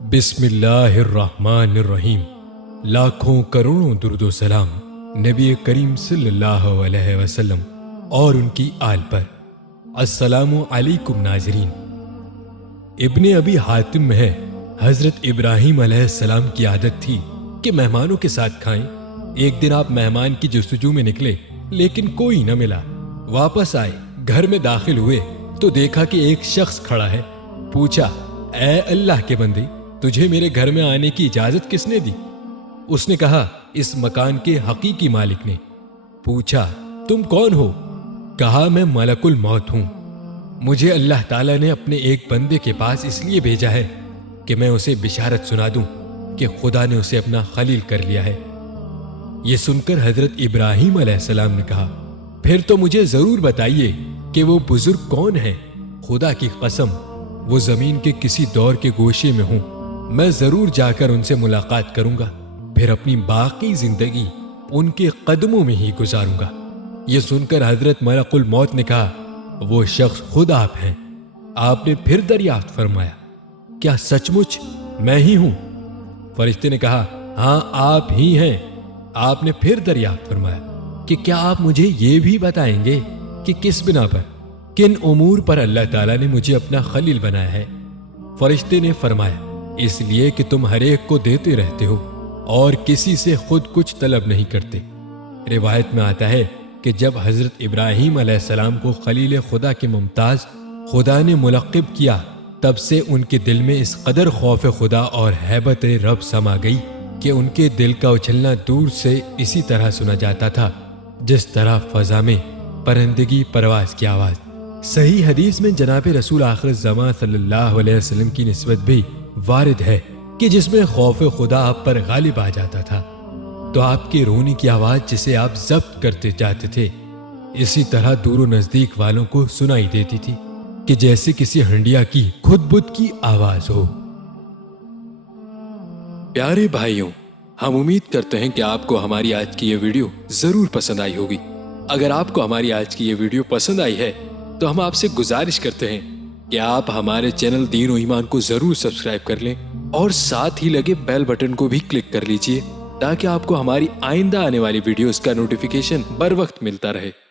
بسم اللہ الرحمن الرحیم۔ لاکھوں کروڑوں درود و سلام نبی کریم صلی اللہ علیہ وسلم اور ان کی آل پر۔ السلام علیکم ناظرین۔ ابن ابی حاتم میں ہے، حضرت ابراہیم علیہ السلام کی عادت تھی کہ مہمانوں کے ساتھ کھائیں۔ ایک دن آپ مہمان کی جستجو میں نکلے لیکن کوئی نہ ملا۔ واپس آئے، گھر میں داخل ہوئے تو دیکھا کہ ایک شخص کھڑا ہے۔ پوچھا، اے اللہ کے بندے، تجھے میرے گھر میں آنے کی اجازت کس نے دی؟ اس نے کہا، اس مکان کے حقیقی مالک نے۔ پوچھا، تم کون ہو؟ کہا، میں ملک الموت ہوں۔ مجھے اللہ تعالیٰ نے اپنے ایک بندے کے پاس اس لیے بھیجا ہے کہ میں اسے بشارت سنا دوں کہ خدا نے اسے اپنا خلیل کر لیا ہے۔ یہ سن کر حضرت ابراہیم علیہ السلام نے کہا، پھر تو مجھے ضرور بتائیے کہ وہ بزرگ کون ہیں۔ خدا کی قسم، وہ زمین کے کسی دور کے گوشے میں ہوں، میں ضرور جا کر ان سے ملاقات کروں گا، پھر اپنی باقی زندگی ان کے قدموں میں ہی گزاروں گا۔ یہ سن کر حضرت ملک الموت نے کہا، وہ شخص خود آپ ہیں۔ آپ نے پھر دریافت فرمایا، کیا سچ مچ میں ہی ہوں؟ فرشتے نے کہا، ہاں آپ ہی ہیں۔ آپ نے پھر دریافت فرمایا کہ کیا آپ مجھے یہ بھی بتائیں گے کہ کس بنا پر، کن امور پر اللہ تعالیٰ نے مجھے اپنا خلیل بنایا ہے؟ فرشتے نے فرمایا، اس لیے کہ تم ہر ایک کو دیتے رہتے ہو اور کسی سے خود کچھ طلب نہیں کرتے۔ روایت میں آتا ہے کہ جب حضرت ابراہیم علیہ السلام کو خلیل خدا کے ممتاز خدا نے ملقب کیا، تب سے ان کے دل میں اس قدر خوف خدا اور ہیبت رب سما گئی کہ ان کے دل کا اچھلنا دور سے اسی طرح سنا جاتا تھا جس طرح فضا میں پرندگی پرواز کی آواز۔ صحیح حدیث میں جناب رسول آخر الزمان صلی اللہ علیہ وسلم کی نسبت بھی وارد ہے کہ جس میں خوف خدا آپ پر غالب آ جاتا تھا تو آپ کے رونے کی آواز جسے آپ ضبط کرتے جاتے تھے، اسی طرح دور و نزدیک والوں کو سنائی دیتی تھی کہ جیسے کسی ہنڈیا کی خود بد کی آواز ہو۔ پیارے بھائیوں، ہم امید کرتے ہیں کہ آپ کو ہماری آج کی یہ ویڈیو ضرور پسند آئی ہوگی۔ اگر آپ کو ہماری آج کی یہ ویڈیو پسند آئی ہے تو ہم آپ سے گزارش کرتے ہیں کہ آپ ہمارے چینل دین و ایمان کو ضرور سبسکرائب کر لیں اور ساتھ ہی لگے بیل بٹن کو بھی کلک کر لیجئے تاکہ آپ کو ہماری آئندہ آنے والی ویڈیوز کا نوٹیفیکیشن بر وقت ملتا رہے۔